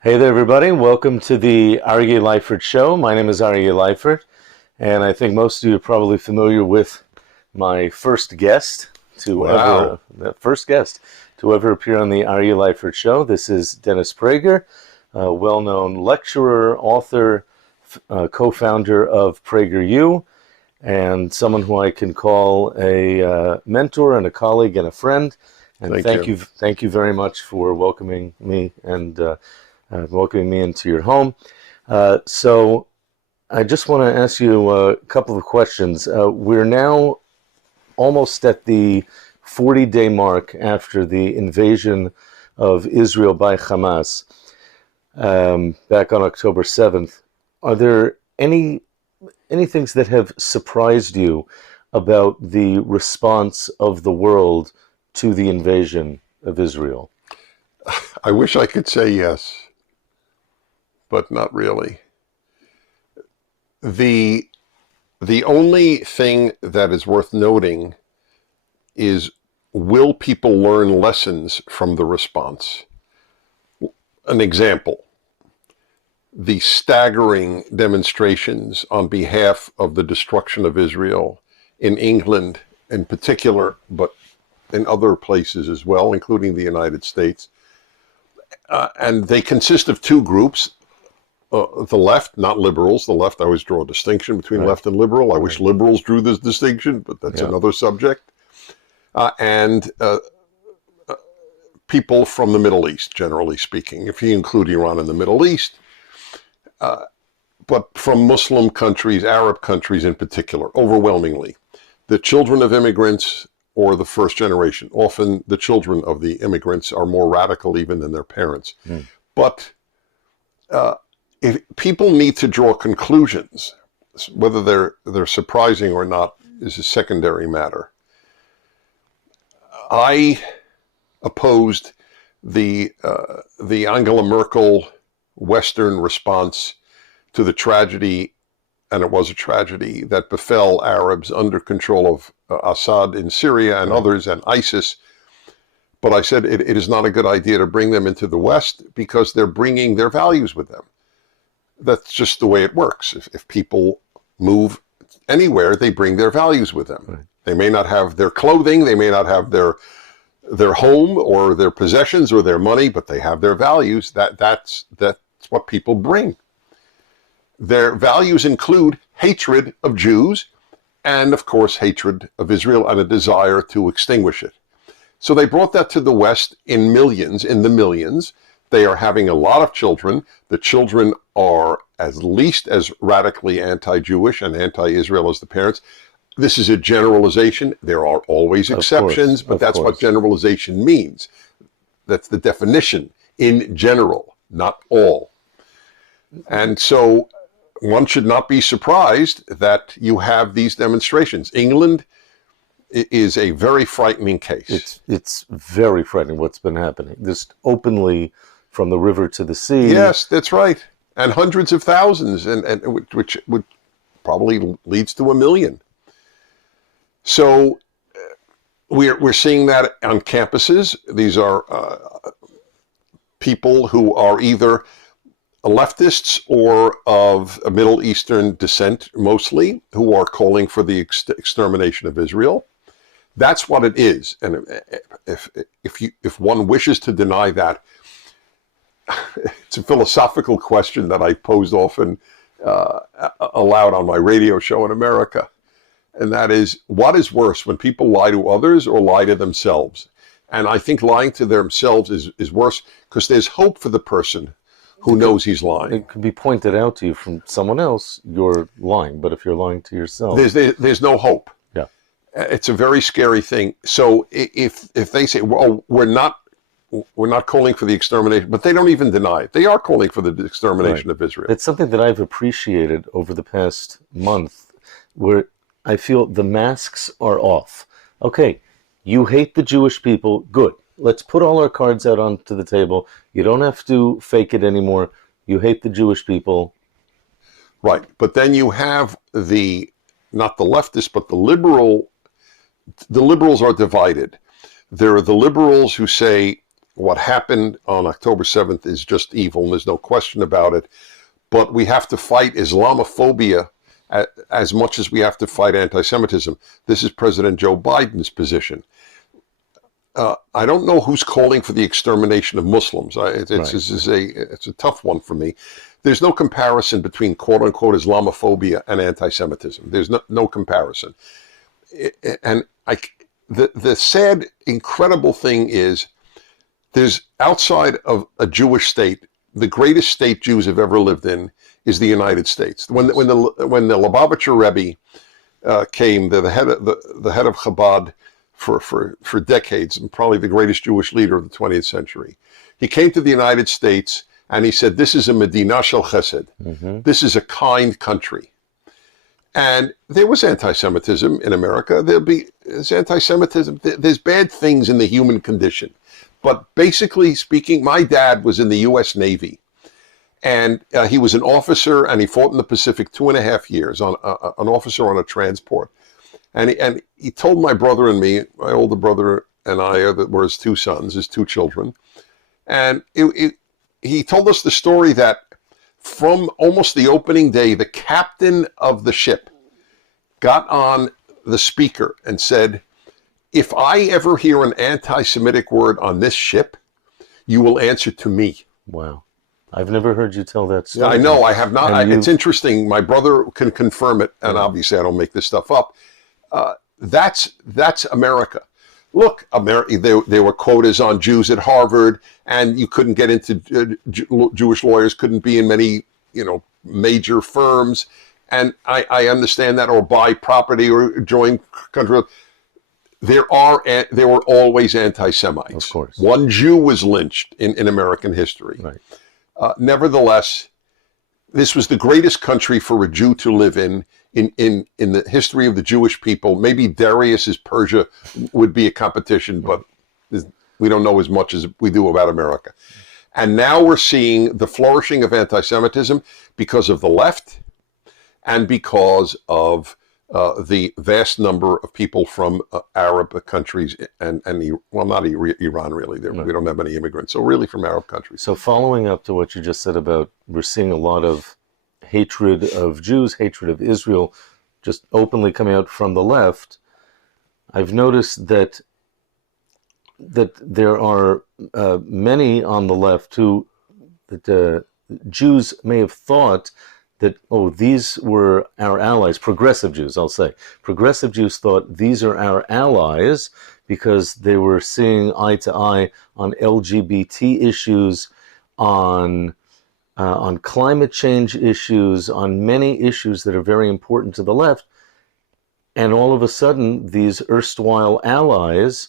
Hey there, everybody. Welcome to the Aryeh Leifert Show. My name is Aryeh Leifert, and I think most of you are probably familiar with my first guest Wow. to ever appear on the Aryeh Leifert Show. This is Dennis Prager, a well-known lecturer, author, co-founder of PragerU, and someone who I can call a mentor and a colleague and a friend. And Thank you. thank you very much for welcoming me and welcoming me into your home. So I just want to ask you a couple of questions. We're now almost at the 40-day mark after the invasion of Israel by Hamas back on October 7th. Are there any things that have surprised you about the response of the world to the invasion of Israel? I wish I could say yes, but not really. The only thing that is worth noting is, will people learn lessons from the response? An example, the staggering demonstrations on behalf of the destruction of Israel in England in particular, but in other places as well, including the United States. And they consist of two groups. The left, not liberals. The left, I always draw a distinction between left and liberal. I wish liberals drew this distinction, but that's another subject. And people from the Middle East, generally speaking, if you include Iran in the Middle East, but from Muslim countries, Arab countries in particular, overwhelmingly. The children of immigrants or the first generation. Often the children of the immigrants are more radical even than their parents. But if people need to draw conclusions, whether they're surprising or not is a secondary matter. I opposed the Angela Merkel Western response to the tragedy, and it was a tragedy, that befell Arabs under control of Assad in Syria and others and ISIS. But I said it is not a good idea to bring them into the West because they're bringing their values with them. That's just the way it works. If people move anywhere, they bring their values with them. They may not have their clothing, they may not have their home or their possessions or their money, but they have their values. That's what people bring. Their values include hatred of Jews and, of course, hatred of Israel and a desire to extinguish it. So they brought that to the West in the millions. They are having a lot of children. The children are at least as radically anti-Jewish and anti-Israel as the parents. This is a generalization. There are always exceptions, but that's what generalization means. That's the definition, in general, not all. And so one should not be surprised that you have these demonstrations. England is a very frightening case. It's very frightening what's been happening, just openly from the river to the sea. Yes, that's right. And hundreds of thousands, and which would probably leads to 1 million. So we're seeing that on campuses. These are people who are either leftists or of a Middle Eastern descent, mostly, who are calling for the extermination of Israel. That's what it is. And if one wishes to deny that, it's a philosophical question that I posed often aloud on my radio show in America. And that is, what is worse, when people lie to others or lie to themselves? And I think lying to themselves is worse because there's hope for the person who knows he's lying. It could be pointed out to you from someone else, you're lying. But if you're lying to yourself, there's no hope. Yeah, it's a very scary thing. So if they say, well, we're not calling for the extermination, but they don't even deny it. They are calling for the extermination of Israel. It's something that I've appreciated over the past month, where I feel the masks are off. Okay, you hate the Jewish people, good. Let's put all our cards out onto the table. You don't have to fake it anymore. You hate the Jewish people. Right, but then you have not the leftists, but the liberals are divided. There are the liberals who say what happened on October 7th is just evil, and there's no question about it. But we have to fight Islamophobia as much as we have to fight anti-Semitism. This is President Joe Biden's position. I don't know who's calling for the extermination of Muslims. It's a tough one for me. There's no comparison between quote-unquote Islamophobia and anti-Semitism. There's no comparison. And the sad, incredible thing is, there's outside of a Jewish state, the greatest state Jews have ever lived in is the United States. When the Lubavitcher Rebbe came, the head of Chabad for decades, and probably the greatest Jewish leader of the 20th century, he came to the United States and he said, "This is a Medina shel Chesed. Mm-hmm. This is a kind country." And there was anti-Semitism in America. There's anti-Semitism. There's bad things in the human condition. But basically speaking, my dad was in the U.S. Navy. And he was an officer, and he fought in the Pacific 2.5 years, an officer on a transport. And he told my brother and me, my older brother and I, that were his two sons, his two children. And he told us the story that from almost the opening day, the captain of the ship got on the speaker and said, "If I ever hear an anti-Semitic word on this ship, you will answer to me." Wow. I've never heard you tell that story. Yeah, I know, I have not. It's interesting. My brother can confirm it, and obviously I don't make this stuff up. That's America. Look, there were quotas on Jews at Harvard, and you couldn't get into Jewish lawyers couldn't be in many, major firms. And I understand that, or buy property or join country. There were always anti-Semites. Of course. One Jew was lynched in American history. Right. Nevertheless, this was the greatest country for a Jew to live in the history of the Jewish people. Maybe Darius's Persia would be a competition, but we don't know as much as we do about America. And now we're seeing the flourishing of anti-Semitism because of the left and because of the vast number of people from Arab countries and not Iran really. We don't have many immigrants, so really from Arab countries. So following up to what you just said about we're seeing a lot of hatred of Jews, hatred of Israel, just openly coming out from the left, I've noticed that there are many on the left that Jews may have thought that, these were our allies, progressive Jews, I'll say. Progressive Jews thought these are our allies because they were seeing eye to eye on LGBT issues, on climate change issues, on many issues that are very important to the left. And all of a sudden, these erstwhile allies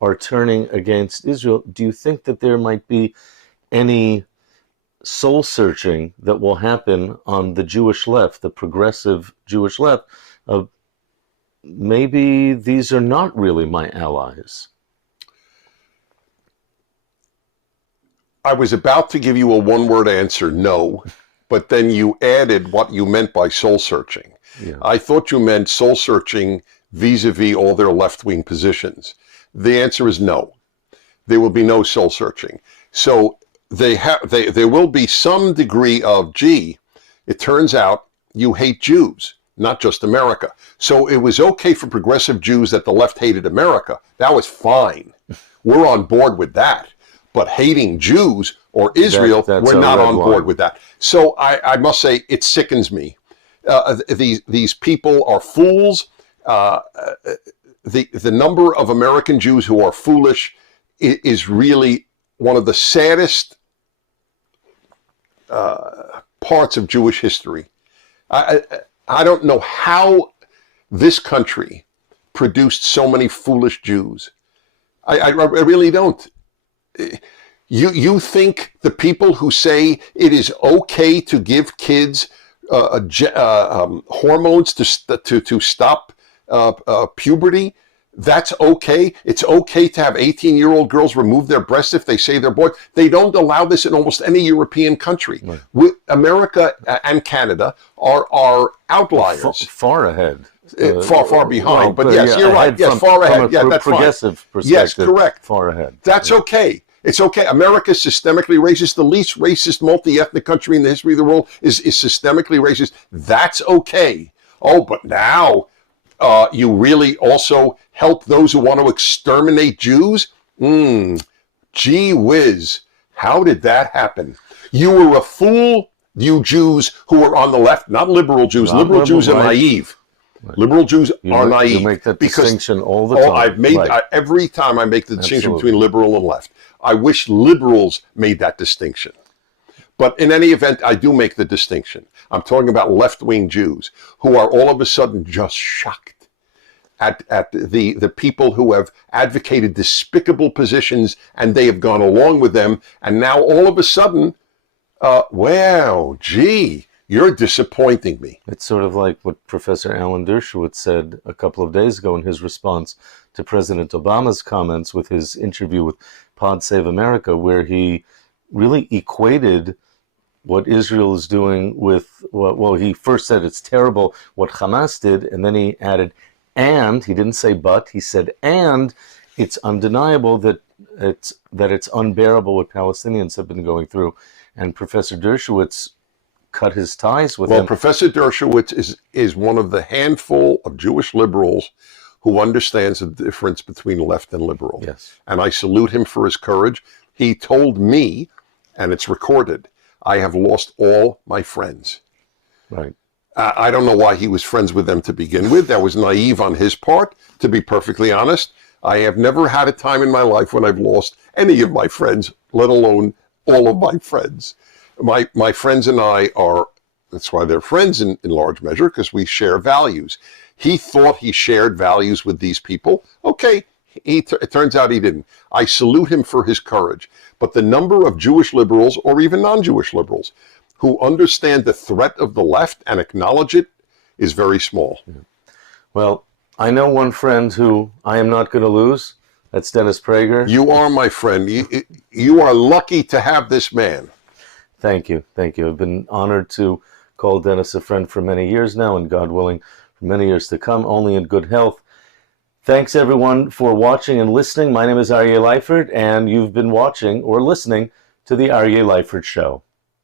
are turning against Israel. Do you think that there might be any soul searching that will happen on the Jewish left, the progressive Jewish left, of maybe these are not really my allies? I was about to give you a one-word answer, no, but then you added what you meant by soul searching. Yeah. I thought you meant soul searching vis-a-vis all their left-wing positions. The answer is no. There will be no soul searching. So there will be some degree of, it turns out you hate Jews, not just America. So it was okay for progressive Jews that the left hated America. That was fine. We're on board with that. But hating Jews or Israel, we're not on board with that. So I must say, it sickens me. These people are fools. The number of American Jews who are foolish is really one of the saddest parts of Jewish history. I don't know how this country produced so many foolish Jews. I really don't. You think the people who say it is okay to give kids hormones to stop puberty, that's okay? It's okay to have 18-year-old girls remove their breasts if they say they're boys? They don't allow this in almost any European country. Right. America and Canada are outliers. Far ahead. Far behind. But yes, you're right. Yes, far ahead. Yeah, that's progressive fine. Perspective. Yes, correct. Far ahead. That's okay. It's okay. America is systemically racist. The least racist multi-ethnic country in the history of the world is systemically racist. That's okay. Oh, but now you really also help those who want to exterminate Jews? Gee whiz. How did that happen? You were a fool, you Jews who are on the left, not liberal Jews. Liberal Jews are naive. Right. Liberal Jews are naive. You make that distinction all the time. I've made every time I make the distinction between liberal and left. I wish liberals made that distinction. But in any event, I do make the distinction. I'm talking about left-wing Jews who are all of a sudden just shocked at the people who have advocated despicable positions, and they have gone along with them. And now all of a sudden, wow, gee, you're disappointing me. It's sort of like what Professor Alan Dershowitz said a couple of days ago in his response to President Obama's comments with his interview with Pod Save America, where he really equated what Israel is doing with, well, he first said it's terrible what Hamas did, and then he added, and, he didn't say but, he said, and it's undeniable that it's unbearable what Palestinians have been going through. And Professor Dershowitz cut his ties with him. Well, Professor Dershowitz is one of the handful of Jewish liberals who understands the difference between left and liberal. Yes. And I salute him for his courage. He told me, and it's recorded, I have lost all my friends. Right. I don't know why he was friends with them to begin with. That was naive on his part, to be perfectly honest. I have never had a time in my life when I've lost any of my friends, let alone all of my friends. My friends and I are, that's why they're friends in large measure, because we share values. He thought he shared values with these people. Okay, it turns out he didn't. I salute him for his courage. But the number of Jewish liberals, or even non-Jewish liberals, who understand the threat of the left and acknowledge it is very small. Well, I know one friend who I am not going to lose. That's Dennis Prager. You are my friend. You are lucky to have this man. Thank you. Thank you. I've been honored to call Dennis a friend for many years now, and God willing, for many years to come, only in good health. Thanks, everyone, for watching and listening. My name is Aryeh Leifert, and you've been watching or listening to the Aryeh Leifert Show.